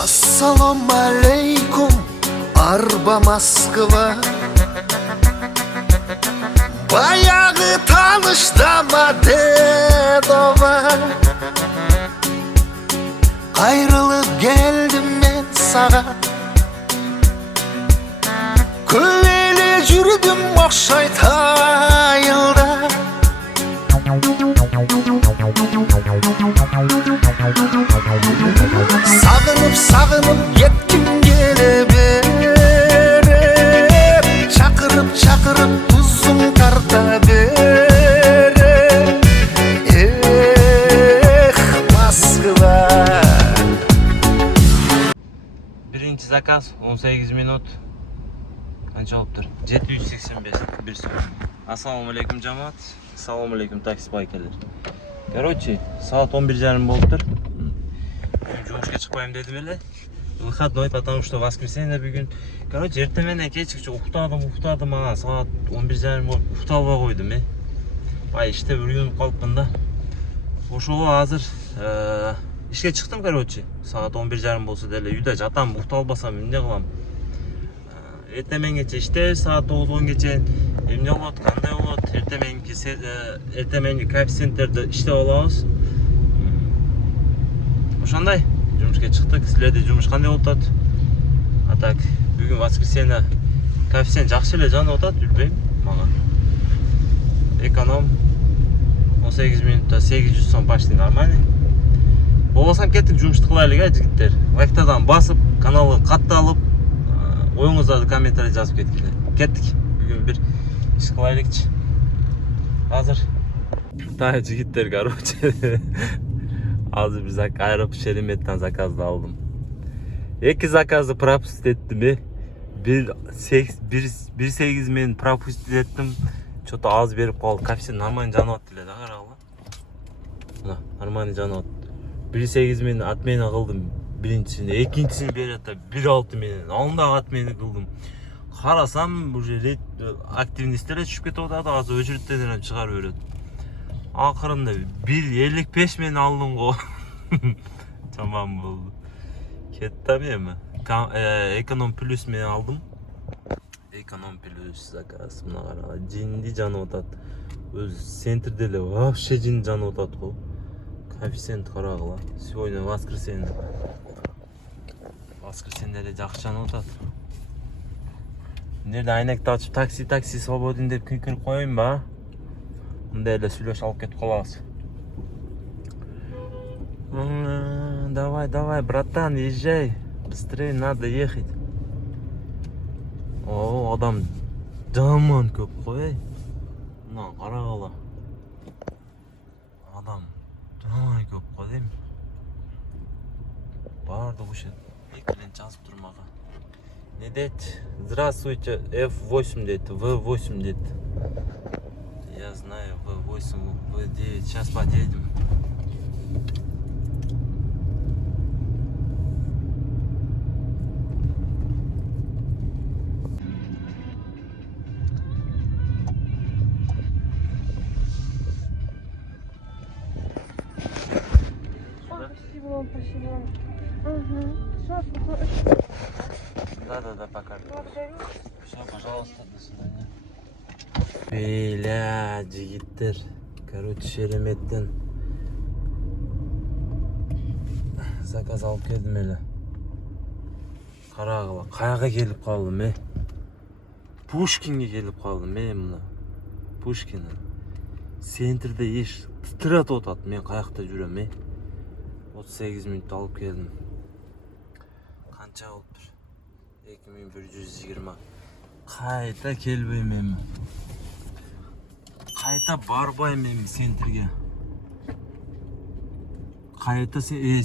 Assalomu alaykum arba Moskva. Bayagı tanışdama dedova. Ayrılıp geldim men sağa. Köyle yürüdüm okşayta yılda. Sağınıp yetkim gelebilir. Çakırıp uzun karta verir. Moskva. Birinci zakaz 18 minut. Qancha olibdir? 785 bir so'm. Assalomu alaykum jamoat. Assalomu alaykum taksi baykalar. Короче, soat 11:30 bo'libdir. Жұмышқа шықпаймын дедім еле. Выходной, потому что воскресенье бүгін. Короче, ертеменен кешікші ұйықтадым, ана сағат 11:30 болып ұйықтауға қойдым. Бай іште үргеніп қалыппын да. Ошоға азыр ішке шықтым, короче. Сағат 11:30 болса деле үйде жатам, ұйықталбасам эмне кылам. Эртеменгече іште сағат 9-10 эмне болот, кандай болот? Эртеменги коэффициенттерди иштеп алабыз. Ошондой жумушка чыктык. Силерде жумуш кандай болуп атат? А так, бүгүн воскресенье коэффициент жакшы эле жанып атат, билбейм мага. Эконом 18 минутта 800 сом почти нормально. Болбосам кеттик жумушту кылайлык, жигиттер. Лайктардан басып, каналга катталып, оюңуздарды комментарий жазып кеткиле. Кеттик. Бүгүн бир иш кылайлыкчы. Азыр та жигиттер, короче. Азыр bir ayrılıp Şeremet'ten zakazda aldım. 2 zakazı propust ettim. 1.8 men propust ettim. Çoğu az verip kaldı. Kapısı normal canı attı ile. Normal canı attı. 1.8 men atmeni kıldım. Birincisini, ikincisini bir hatta 1.6 meni. Onda atmeni kıldım. Karasam bu aktivnistlere düşüp ketip da az öçürütten çıkar öyle. Akırında 1.55 men aldım go. Tamam oldu. Kettim mi? Ekonom plus men aldım. Ekonom plus zakaz buna qara. Cindi canı otat. Öz centrde le вообще cin canı otat go. Коэффициент qaragıla. Сегодня воскресенье. Воскресеньеде жақсы canı otat. Nerede aynakta açıp taksi свободен деп күн koyayım ba. Мындай эле сүйлөшүп алып кетип калабыз. Давай, братан, езжай. Быстрее надо ехать. О, адам жаман көп қой. Мына қарағала. Адам жаман көп қой дейм. Барды ошо экран жазып тур мага. Не дейт? Здравствуйте, F8 дейт, V8 дейт. Я знаю, V8, V9. Сейчас подъедем. Спасибо. Угу. Все, Да, пока. Все, пожалуйста, до свидания. Beyler, jigitler. Короче, Şeremet'ten zakaz alıp keldim ele. Qaragıla, qayga kelip kaldım Pushkinga kelip kaldım mına. Pushkin. Centrde iş titrat otat. Men qayakta жүрөм 38 minut alıp keldim. Qancha oluptur? 2120. Qayta kelbeymen. Qayta barbaymen centrga. Qayta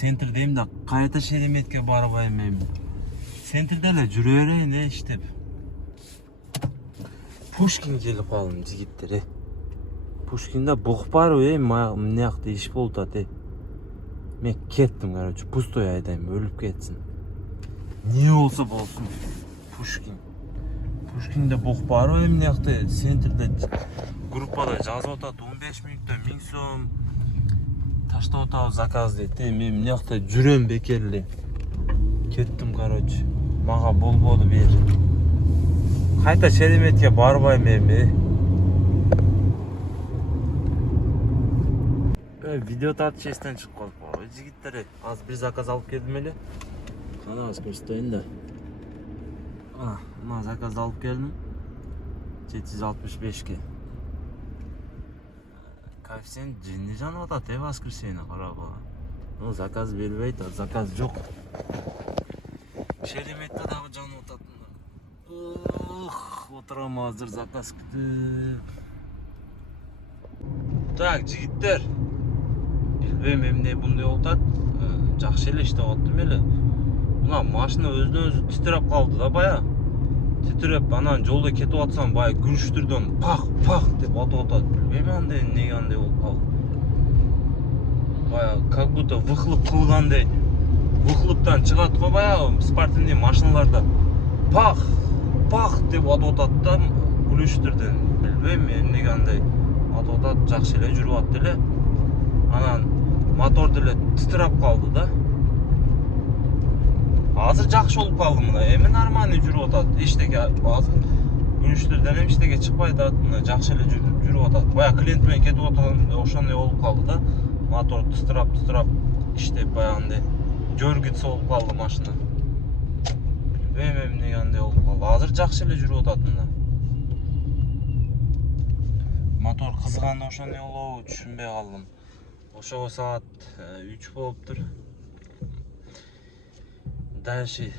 centr deyim da, qayta Şeremet'e barbaymen. Centrda эле жүрө берейин иштеп. Pushkin kelip kaldım jigitler. Pushkinda бук бар эмне жакта иш болуп атат Men kettim, короче, пустой айдайм, өлүп кетсин. Не болсо болсун. Pushkinda бук бар эмне жакта центрде группада жазып атат 15 минутта 1000 сом таштап атабыз заказ дейт. Мен эмне жакта жүрөм бекерли. Кеттім, короче. Мага болбоду бер. Қайта Шереметке барбайм эми. Видео тартыш эстен чыгып калып. Жигиттер, азыр бир заказ алып келдим эле. Караңыз, көрсөтөйүн да. Мына заказ алып келдим. 765 ке. Коэффициент жинни жанып атат, воскресенье карабы. Но заказ бербейт, заказ жок. Шереметте дагы жанып атат. Отурам азыр заказ күтүп. Так, жигиттер. Билбейм эмне мындай болуп атат. Жакшы эле иштеп аттым эле. Мына машина өзүнөн өзү титиреп калды да бая. Титиреп, анан жолдо кетип атсам бая күрүштүрдөн пах деп атып атат. Билбейм андай эмнеге андай болуп калды. Бая как будто выхлоп кылгандай. Выхлоптан чыгат го бая спортивный машиналарда. Пах деп атып атат да күрүштүрдөн. Билбейм эмнеге андай атып атат, жакшы эле жүрүп атты эле. Анан мотор деле титиреп калды да. Азыр жакшы болуп калды мына. Эми нормальный жүрүп атат. Эчтеке азыр күрүштүрдөн эми эчтеке чыкпай атат. Мына жакшы эле жүрүп атат. Бая клиент менен кетип аткан ошондой болуп калды да. Мотор титиреп иштеп баягындай жөргүтсө болуп калды машина. Билбейм эмнеге андай болуп калды. Азыр жакшы эле жүрүп атат мына. Мотор кызганда ошондой болобу, түшүнбөй калдым. Ошого саат 3 болуптур. Дальше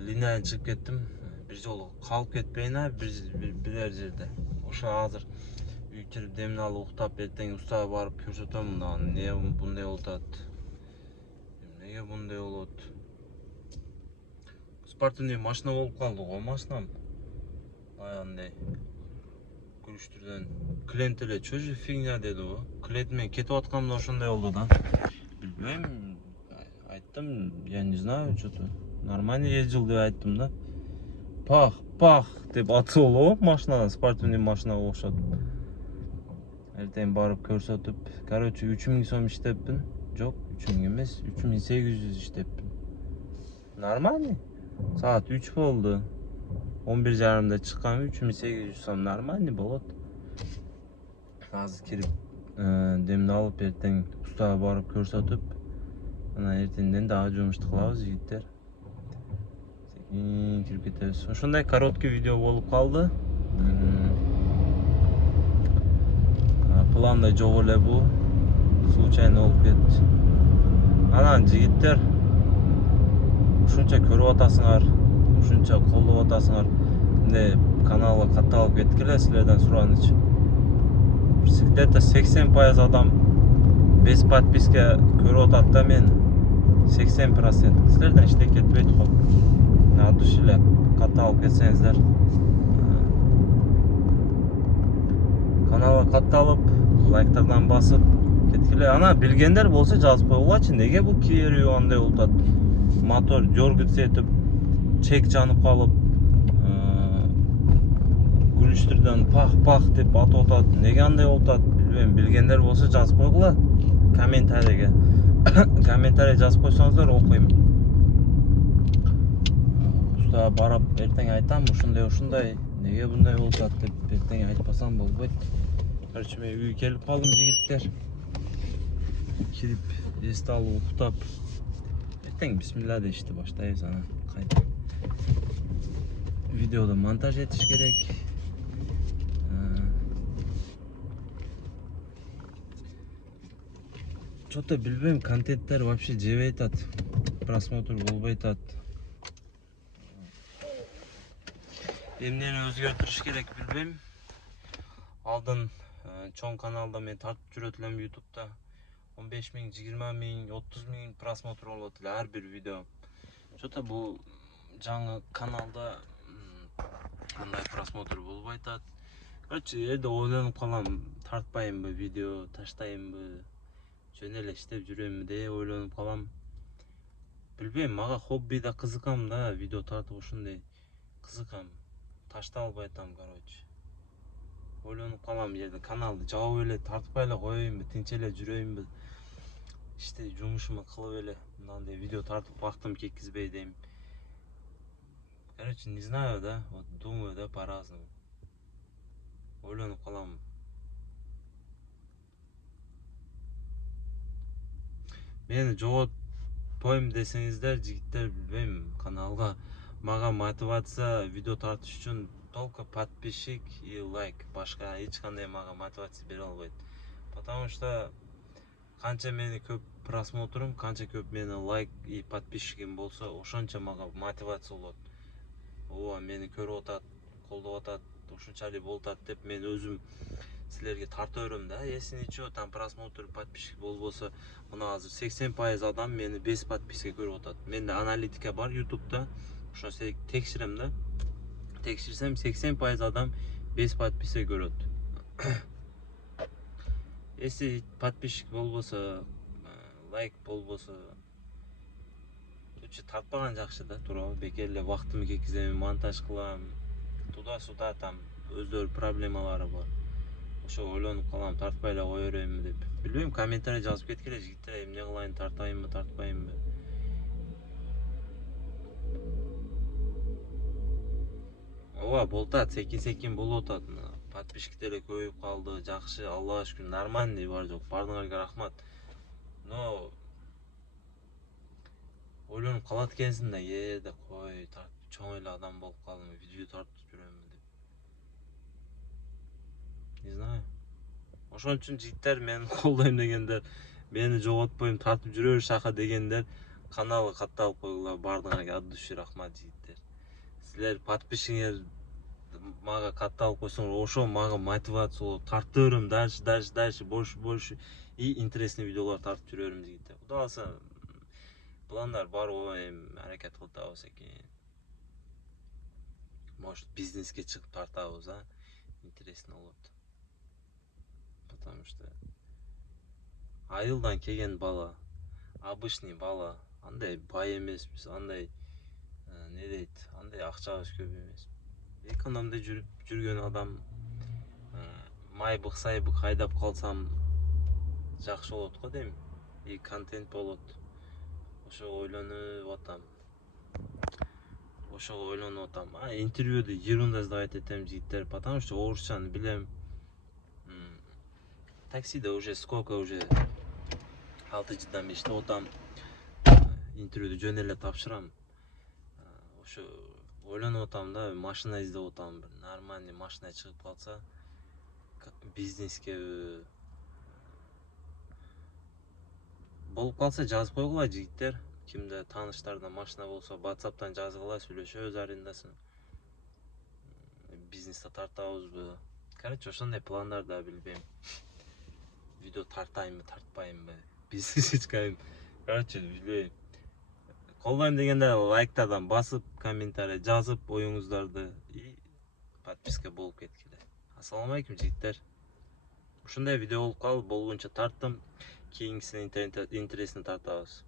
линиядан чыгып кеттим. Бир жолу калып кетпейин бирер жерде. Ошо азыр үй кирип демин алып уктап, эртең устага барып көрсөтөм мына эмне мындай болуп атат. Эмнеге мындай болот? Спортивный машина болуп калды го машинам. Андай күрүштүрдөн клиент эле чё же фигня деди го. Клиент менен кетип атканымда ошондой болду да. Билбейм, айттым, я не знаю, что-то нормально ездил деп айттым да. Пах деп атып болобу машинадан, спортивный машинага окшоп. Эртең барып көрсөтүп, короче 3000 сом иштеппин. Жок, 3000 эмес, 3800 иштеппин. Нормальный. Саат 3 болду. 11:30да чыккан, 3800 сом нормальный болот. Азыр кирип демди алып эртең устага барып көрсөтүп, анан эртеңден дагы жумушту кылабыз жигиттер. Кирип кетебиз. Ошондой короткий видео болуп калды. Планда жок эле бул. Случайно болуп кетти. Анан жигиттер, ушунча көрүп атасыңар, ушунча колдоп атасыңар. Мындай каналга катталып кеткиле, силерден суранычы. Где-то 80% адам без подписка көрүп атат да мени. 80%. Силерден эчтеке кетпейт го. От души эле катталып кетсеңиздер. Каналга катталып, лайктардан басып кеткиле. Ана билгендер болсо жазып койгулачы, неге бул кийирип андай болуп атат? Мотор жөргүтсө этип, чек жанып калып, күрүштүрдөн пах деп атып атат. Неге андай болуп атат? Билбейм, билгендер болсо жазып койгула комментарийге. Комментарий жазып койсоңуздар окуйм. Устага барып эртең айтам, ушундай, неге мындай болуп атат деп эртең айтпасам болбойт. Короче, мен үйгө келип калдым жигиттер. Кирип, эсти алып уктап. Эртең бисмилла деп ишти баштайбыз анан кайта. Видеоду монтаж этиш керек. Что-то билбейм, контенттер вообще жебей атат. Просмотр болбой атат. Эмнени өзгөртүш керек билбейм. Алдын чоң каналда мен тартып жүрөт элем YouTube'да. 15 000, 20 000, 30 000 просмотр болот эле ар бир видео. Что-то бул жаңы каналда андай просмотр болбой атат. Короче, элде ойлонуп калам, тартпайымбы видео, таштайымбы, жөн эле иштеп жүрөмбү деп ойлонуп калам. Билбейм, мага хоббида кызыкам да, видео тартып ушундай кызыкам. Таштай албай атам, короче. Ойлонуп калам, жерде каналды жабып эле тартпай эле коеюнбу, тинч эле жүрөйүнбү. иште жумушумду кылып эле мындай видео тартып вактым кеткизбей дейм. Короче, не знаю, да, вот думаю, да, по-разному. Ойлонуп калам. Мени жоготпойм десеңиздер, жигиттер, билбейм, каналга мага мотивация видео тартыш үчүн только подписчик и лайк, башка эч кандай мага мотивация бере албайт. Потому что канча мени көп просмотрум, канча көп мени лайк и подписчигим болсо, ошончо мага мотивация болот. Ооба, мени көрүп атат, колдоп атат, ушунчалык болуп атат деп мен өзүм силерге тарта берем да. Если ничего, там просмотр, подписчик болбосо, мына азыр 80% адам мени без подписка көрүп атат. Менде аналитика бар YouTube'да. Ошо текширем да. Текширсем 80% адам без подписка көрөт. Если подписчик болбосо, лайк болбосо, лучше тартпаган жакшы да, туурабы? Бекер эле вактымды кеткизем, монтаж кылам, туда-сюда там өздөрү проблемалары бар. Ошо ойлонуп калам, тартпай эле кое берейинби деп. Билбейм, комментарий жазып кеткиле жигиттер, эмне кылайын, тартайынбы, тартпайынбы. Ооба, болуп атат, секин болуп атат. Подписчиктер эле көбөйүп калды, жакшы, Аллага шүкүр, нормальный бар жок. Бардыгыңарга рахмат. Но ойлонуп калат экенсиң да, да кой, тартып чоң эле адам болуп калдым, видео тартып жүрөмүн деп. Не знаю. Ошон үчүн жигиттер, мени колдойм дегендер, мени жоготпойм, тартып жүрө бер шака дегендер, каналга катталып койгула. Бардыгыңарга от души рахмат, жигиттер. Силер подписчигиңер мага катталып койсоңор, ошо мага мотивация болот. Тартып берем, дальше, больше и интересный видеолор тартып жүрө берем, жигиттер. Кудай калса, пландар бар, эми аракет кылып атабыз экен. Может, бизнеске чыгып тартабыз, а? Интересно болот. Потому что айылдан келген бала, обычный бала, андай бай эмеспиз, андай не дейт, андай акчабыз көп эмес. Экономдо жүргөн адам, майбык сайбык айдап калсам жакшы болот го дейм. И контент болот. Ошого ойлонуп атам. Интервьюду ерунда задавать этем, жигиттер, потому что орусчаны билем. Таксиде уже сколько уже 6 жылдан бери иштеп атам. Интервьюду жөн эле тапшырам. Ошо ойлонуп атам да, машина издеп атам, бир нормальный машина чыгып калса, бизнеске болуп калса жазып койгула, жигиттер. Кимде тааныштарда машина болсо, WhatsApp'тан жазгыла, сүйлөшөбүз арендасын. Бизнесте тартабызбы? Короче, ошондой пландар да, билбейм. Видео тартайынбы, тартпайынбы, бизнеске чыгайын. Короче, билбейм. Колдойм дегенде лайктардан басып, комментарий жазып, оюңуздарды и подписка болуп кеткиле. Ассаламу алейкум, жигиттер. Ушундай видео болуп калды, болгончо тарттым. Кийинкисин интересин тартабыз.